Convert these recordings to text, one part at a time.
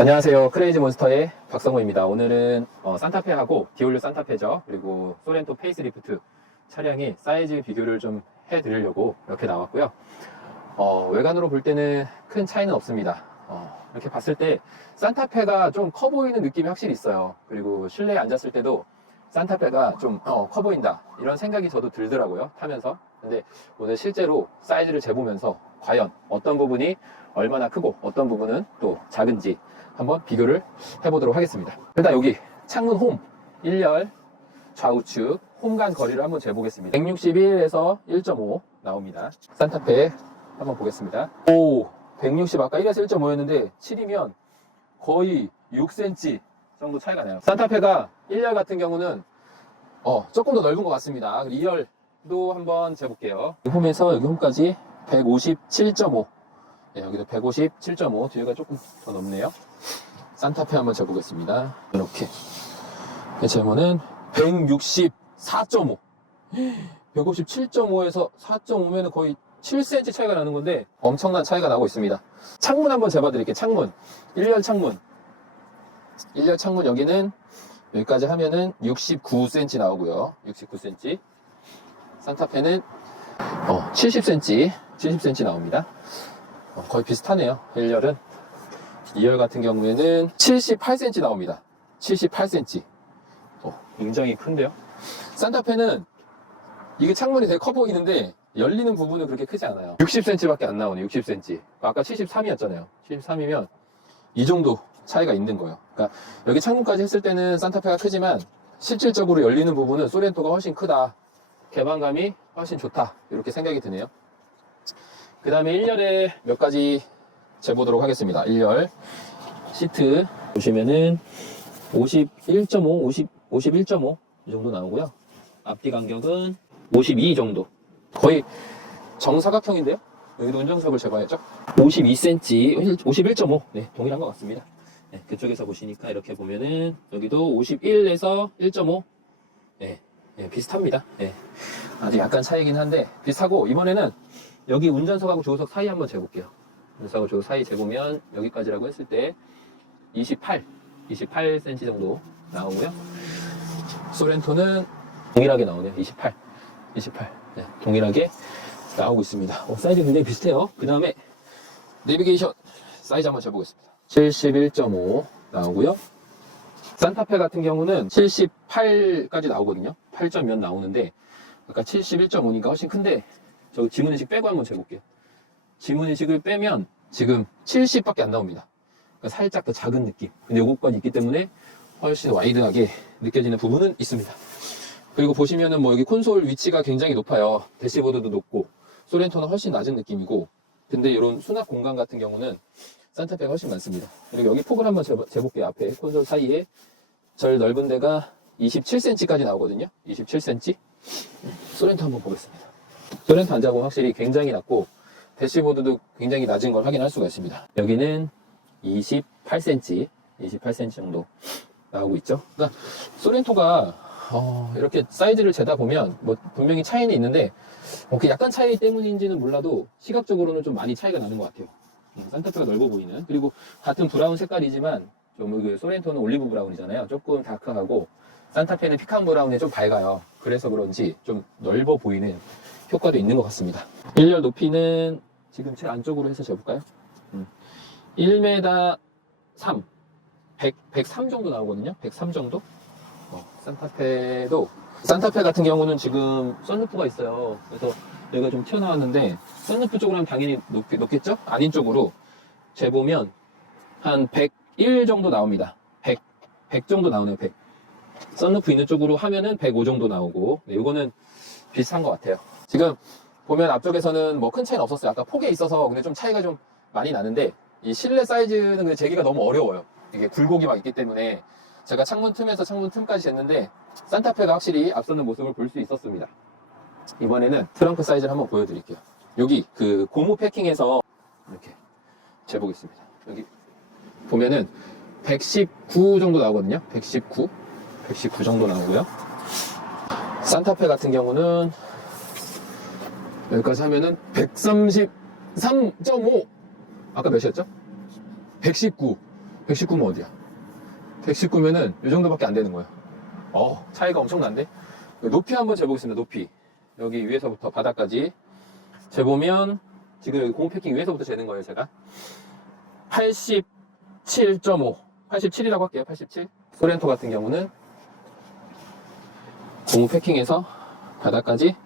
안녕하세요. 크레이지 몬스터의 박성호입니다. 오늘은 산타페하고 디올류 산타페죠. 그리고 소렌토 페이스리프트 차량의 사이즈 비교를 좀 해드리려고 이렇게 나왔고요. 외관으로 볼 때는 큰 차이는 없습니다. 이렇게 봤을 때 산타페가 좀 커 보이는 느낌이 확실히 있어요. 그리고 실내에 앉았을 때도 산타페가 좀 커 보인다 이런 생각이 저도 들더라고요, 타면서. 근데 오늘 실제로 사이즈를 재보면서 과연 어떤 부분이 얼마나 크고 어떤 부분은 또 작은지 한번 비교를 해보도록 하겠습니다. 일단 여기 창문 홈 1열 좌우측 홈 간 거리를 한번 재보겠습니다. 161에서 1.5 나옵니다. 산타페 한번 보겠습니다. 오, 160 아까 1에서 1.5였는데 7이면 거의 6cm 정도 차이가 나요. 산타페가 1열 같은 경우는 조금 더 넓은 것 같습니다. 2열도 한번 재볼게요. 홈에서 여기 홈까지 157.5. 네, 여기도 157.5. 뒤에가 조금 더 넓네요. 산타페 한번 재보겠습니다. 이렇게 재면은 164.5. 157.5에서 4.5면은 거의 7cm 차이가 나는 건데 엄청난 차이가 나고 있습니다. 창문 한번 재봐 드릴게요. 창문 1열 창문 1열 창문 여기는 여기까지 하면은 69cm 나오고요. 69cm. 산타페는 70cm 나옵니다. 거의 비슷하네요. 1열은. 2열 같은 경우에는 78cm 나옵니다. 78cm. 굉장히 큰데요. 산타페는 이게 창문이 되게 커 보이는데 열리는 부분은 그렇게 크지 않아요. 60cm밖에 안 나오네요. 60cm. 아까 73이었잖아요. 73이면 이 정도 차이가 있는 거예요. 그러니까 여기 창문까지 했을 때는 산타페가 크지만 실질적으로 열리는 부분은 소렌토가 훨씬 크다. 개방감이 훨씬 좋다. 이렇게 생각이 드네요. 그 다음에 1열에 몇 가지 재보도록 하겠습니다. 1열 시트 보시면은 51.5, 51.5 이 정도 나오고요. 앞뒤 간격은 52 정도. 거의 정사각형인데요. 여기도 운전석을 재봐야죠. 52cm, 51.5. 네, 동일한 것 같습니다. 네, 그쪽에서 보시니까 이렇게 보면은 여기도 51에서 1.5. 네, 네, 비슷합니다. 네, 아직 약간 차이긴 한데 비슷하고, 이번에는 여기 운전석하고 조수석 사이 한번 재볼게요. 운전석하고 조수석 사이 재보면 여기까지라고 했을 때 28cm 정도 나오고요. 소렌토는 동일하게 나오네요. 28. 네, 동일하게 나오고 있습니다. 사이즈 굉장히 비슷해요. 그 다음에 내비게이션 사이즈 한번 재보겠습니다. 71.5 나오고요. 산타페 같은 경우는 78까지 나오거든요. 8점 몇 나오는데 아까 71.5니까 훨씬 큰데, 저 지문인식 빼고 한번 재볼게요. 지문인식을 빼면 지금 70밖에 안 나옵니다. 그러니까 살짝 더 작은 느낌. 근데 요것까지 있기 때문에 훨씬 와이드하게 느껴지는 부분은 있습니다. 그리고 보시면은 여기 콘솔 위치가 굉장히 높아요. 대시보드도 높고, 소렌토는 훨씬 낮은 느낌이고, 근데 이런 수납 공간 같은 경우는 산타페가 훨씬 많습니다. 그리고 여기 폭을 한번 재볼게요. 앞에 콘솔 사이에 절 넓은 데가 27cm까지 나오거든요. 27cm. 소렌토 한번 보겠습니다. 소렌토 앉아보면 확실히 굉장히 낮고, 대시보드도 굉장히 낮은 걸 확인할 수가 있습니다. 여기는 28cm 정도 나오고 있죠. 그러니까 소렌토가 이렇게 사이즈를 재다 보면 분명히 차이는 있는데 약간 차이 때문인지는 몰라도 시각적으로는 좀 많이 차이가 나는 것 같아요. 산타페가 넓어 보이는. 그리고 같은 브라운 색깔이지만 좀 소렌토는 올리브 브라운이잖아요. 조금 다크하고 산타페는 피칸 브라운에 좀 밝아요. 그래서 그런지 좀 넓어 보이는 효과도 있는 것 같습니다. 1열 높이는 지금 제 안쪽으로 해서 재볼까요? 1m 3, 103 정도 나오거든요. 103 정도. 산타페 같은 경우는 지금 썬루프가 있어요. 그래서 여기가 좀 튀어나왔는데, 썬루프 쪽으로 하면 당연히 높겠죠? 아닌 쪽으로 재보면 한 101 정도 나옵니다. 100 정도 나오네요. 100. 썬루프 있는 쪽으로 하면은 105 정도 나오고, 네, 이거는 비슷한 것 같아요. 지금 보면 앞쪽에서는 큰 차이는 없었어요. 아까 폭에 있어서 근데 좀 차이가 좀 많이 나는데, 이 실내 사이즈는 근데 재기가 너무 어려워요. 이게 굴곡이 막 있기 때문에. 제가 창문 틈에서 창문 틈까지 쟀는데 산타페가 확실히 앞서는 모습을 볼 수 있었습니다. 이번에는 트렁크 사이즈를 한번 보여드릴게요. 여기 고무 패킹에서 이렇게 재보겠습니다. 여기 보면은 119 정도 나오거든요. 119 정도 나오고요. 산타페 같은 경우는 여기까지 하면은 133.5. 아까 몇이었죠? 119. 119면 어디야? 119면은 이 정도밖에 안 되는 거예요. 차이가 엄청난데? 높이 한번 재보겠습니다. 높이. 여기 위에서부터 바닥까지 재보면 지금 여기 고무 패킹 위에서부터 재는 거예요, 제가. 87.5. 87이라고 할게요. 87. 소렌토 같은 경우는 고무 패킹에서 바닥까지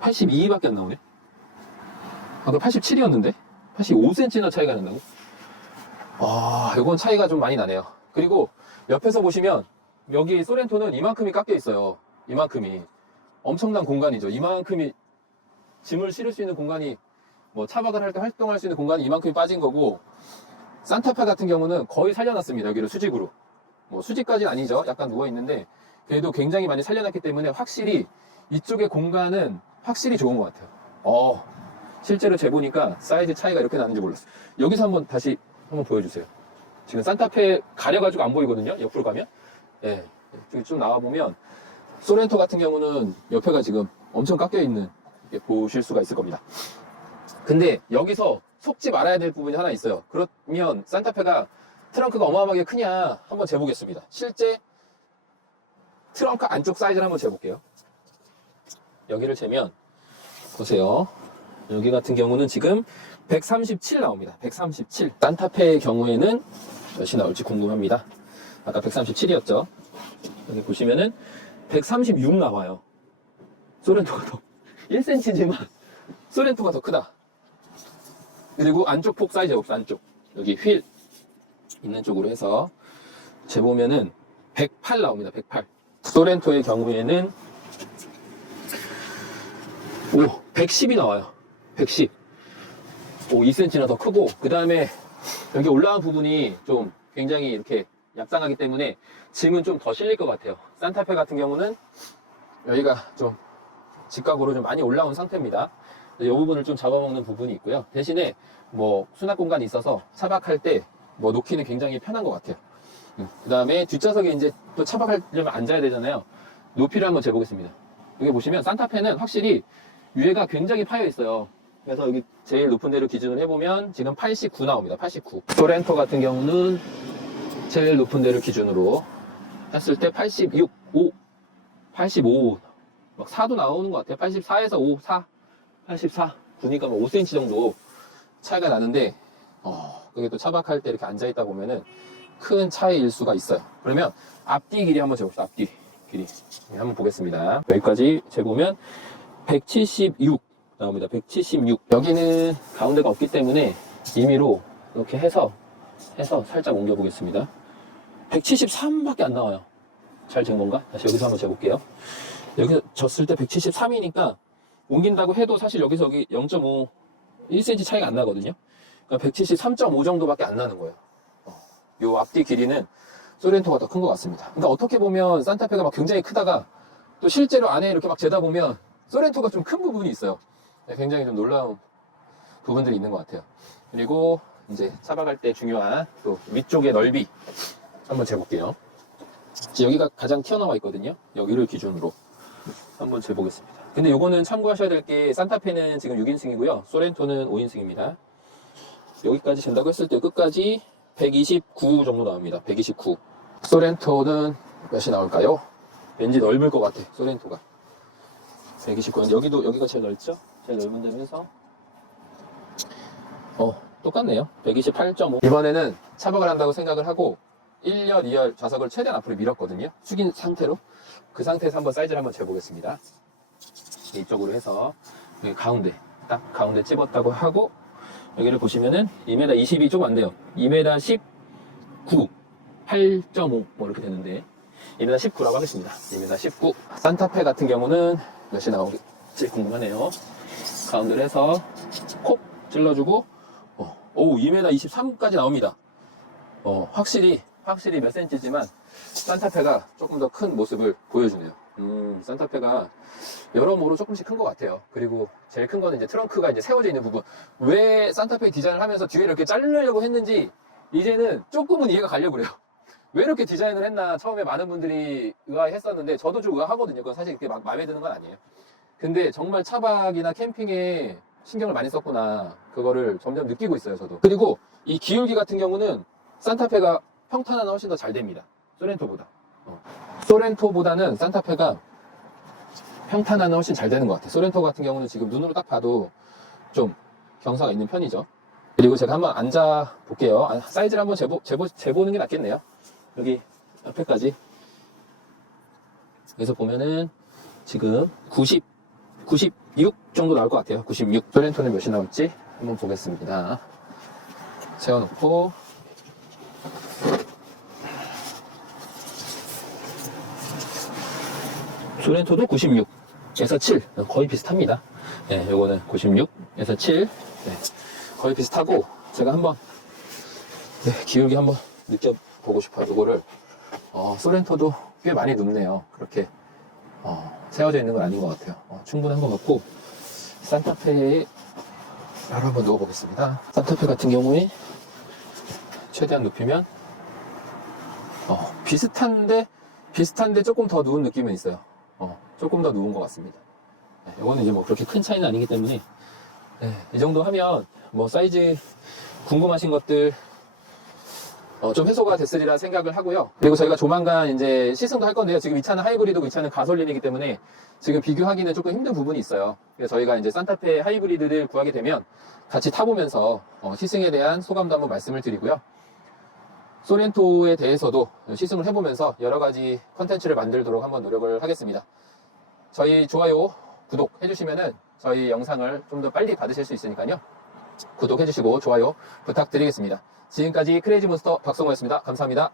82밖에 안 나오네. 아까 87이었는데 85cm나 차이가 난다고? 이건 차이가 좀 많이 나네요. 그리고 옆에서 보시면 여기 소렌토는 이만큼이 깎여 있어요. 이만큼이 엄청난 공간이죠. 이만큼이 짐을 실을 수 있는 공간이, 뭐 차박을 할 때 활동할 수 있는 공간이 이만큼이 빠진 거고, 산타페 같은 경우는 거의 살려놨습니다. 여기를 수직으로. 뭐 수직까지는 아니죠. 약간 누워 있는데 그래도 굉장히 많이 살려놨기 때문에 확실히 이쪽의 공간은 확실히 좋은 것 같아요. 실제로 재보니까 사이즈 차이가 이렇게 나는지 몰랐어요. 여기서 다시 한번 보여주세요. 지금 산타페 가려가지고 안 보이거든요. 옆으로 가면. 쭉 나와보면 소렌토 같은 경우는 옆에가 지금 엄청 깎여있는 게 보실 수가 있을 겁니다. 근데 여기서 속지 말아야 될 부분이 하나 있어요. 그러면 산타페가 트렁크가 어마어마하게 크냐 한번 재보겠습니다. 실제 트렁크 안쪽 사이즈를 한번 재볼게요. 여기를 재면 보세요. 여기 같은 경우는 지금 137 나옵니다. 137. 산타페의 경우에는 몇이 나올지 궁금합니다. 아까 137이었죠. 여기 보시면은 136 나와요. 소렌토가 더 1cm지만 소렌토가 더 크다. 그리고 안쪽 폭 사이즈 없어. 안쪽 여기 휠 있는 쪽으로 해서 재보면은 108 나옵니다. 108. 소렌토의 경우에는 110이 나와요. 110. 2cm나 더 크고, 그 다음에 여기 올라간 부분이 좀 굉장히 이렇게 얍상하기 때문에 짐은 좀 더 실릴 것 같아요. 산타페 같은 경우는 여기가 좀 직각으로 좀 많이 올라온 상태입니다. 이 부분을 좀 잡아먹는 부분이 있고요. 대신에 뭐 수납 공간이 있어서 차박할 때 뭐 놓기는 굉장히 편한 것 같아요. 그 다음에 뒷좌석에 이제 또 차박하려면 앉아야 되잖아요. 높이를 한번 재보겠습니다. 여기 보시면 산타페는 확실히 위에가 굉장히 파여 있어요. 그래서 여기 제일 높은 데를 기준으로 해보면 지금 89 나옵니다. 89. 소렌토 같은 경우는 제일 높은 데를 기준으로 했을 때 86, 5, 85, 막 4도 나오는 것 같아요. 84에서 5, 4, 84. 보니까 뭐 5cm 정도 차이가 나는데, 그게 또 차박할 때 이렇게 앉아있다 보면은 큰 차이일 수가 있어요. 그러면 앞뒤 길이 한번 재봅시다. 앞뒤 길이. 한번 보겠습니다. 여기까지 재보면 176 나옵니다. 176. 여기는 가운데가 없기 때문에 임의로 이렇게 해서 살짝 옮겨 보겠습니다. 173밖에 안 나와요. 잘 잰 건가? 다시 여기서 한번 재볼게요. 여기서 졌을 때 173이니까 옮긴다고 해도 사실 여기서 여기 0.5, 1cm 차이가 안 나거든요. 그러니까 173.5 정도밖에 안 나는 거예요. 요 앞뒤 길이는 소렌토가 더 큰 것 같습니다. 그러니까 어떻게 보면 산타페가 막 굉장히 크다가 또 실제로 안에 이렇게 막 재다 보면 소렌토가 좀 큰 부분이 있어요. 굉장히 좀 놀라운 부분들이 있는 것 같아요. 그리고 이제 차박할 때 중요한 또 위쪽의 넓이 한번 재볼게요. 여기가 가장 튀어나와 있거든요. 여기를 기준으로 한번 재보겠습니다. 근데 요거는 참고하셔야 될 게 산타페는 지금 6인승이고요. 소렌토는 5인승입니다. 여기까지 잰다고 했을 때 끝까지 129 정도 나옵니다. 129. 소렌토는 몇이 나올까요? 왠지 넓을 것 같아. 소렌토가 129. 여기가 제일 넓죠? 제일 넓은 데로 해서 똑같네요. 128.5. 이번에는 차박을 한다고 생각을 하고 1열, 2열 좌석을 최대한 앞으로 밀었거든요. 숙인 상태로. 그 상태에서 한번 사이즈를 한번 재보겠습니다. 이쪽으로 해서 여기 가운데 딱 가운데 찝었다고 하고, 여기를 보시면은 2m 20이 조금 안 돼요. 2m 19, 8.5 뭐 이렇게 되는데 2m 19라고 하겠습니다. 2m 19. 산타페 같은 경우는 몇이 나오겠지 궁금하네요. 가운데를 해서 콕 찔러주고 2m 23까지 나옵니다. 확실히 몇 센치지만 산타페가 조금 더 큰 모습을 보여주네요. 산타페가 여러모로 조금씩 큰 것 같아요. 그리고 제일 큰 거는 이제 트렁크가 이제 세워져 있는 부분. 왜 산타페 디자인을 하면서 뒤에 이렇게 자르려고 했는지 이제는 조금은 이해가 가려고 그래요. 왜 이렇게 디자인을 했나 처음에 많은 분들이 의아했었는데 저도 좀 의아하거든요. 그건 사실 그렇게 막 마음에 드는 건 아니에요. 근데 정말 차박이나 캠핑에 신경을 많이 썼구나, 그거를 점점 느끼고 있어요. 저도. 그리고 이 기울기 같은 경우는 산타페가 평탄화는 훨씬 더 잘 됩니다. 소렌토보다. 소렌토보다는 산타페가 평탄화는 훨씬 잘 되는 것 같아요. 소렌토 같은 경우는 지금 눈으로 딱 봐도 좀 경사가 있는 편이죠. 그리고 제가 한번 앉아 볼게요. 사이즈를 한번 재보는 게 낫겠네요. 여기 앞에까지. 그래서 보면은 지금 96 정도 나올 것 같아요. 96. 소렌토는 몇이 나올지 한번 보겠습니다. 세워놓고 소렌토도 96에서 7 거의 비슷합니다. 네, 요거는 96에서 7 네, 거의 비슷하고 제가 한번 기울기 한번 느껴보고 싶어요. 요거를 소렌토도 꽤 많이 눕네요. 그렇게 세워져 있는 건 아닌 것 같아요. 충분한 것 같고 산타페에 바로 한번 누워보겠습니다. 산타페 같은 경우에 최대한 눕히면 비슷한데 조금 더 누운 느낌은 있어요. 조금 더 누운 것 같습니다. 네, 이거는 이제 뭐 그렇게 큰 차이는 아니기 때문에 이 정도 하면 뭐 사이즈 궁금하신 것들 좀 해소가 됐으리라 생각을 하고요. 그리고 저희가 조만간 이제 시승도 할 건데요. 지금 이 차는 하이브리드고 이 차는 가솔린이기 때문에 지금 비교하기는 조금 힘든 부분이 있어요. 그래서 저희가 이제 산타페 하이브리드를 구하게 되면 같이 타보면서 시승에 대한 소감도 한번 말씀을 드리고요. 소렌토에 대해서도 시승을 해보면서 여러 가지 컨텐츠를 만들도록 한번 노력을 하겠습니다. 저희 좋아요, 구독 해주시면은 저희 영상을 좀 더 빨리 받으실 수 있으니까요. 구독해주시고 좋아요 부탁드리겠습니다. 지금까지 크레이지몬스터 박성호였습니다. 감사합니다.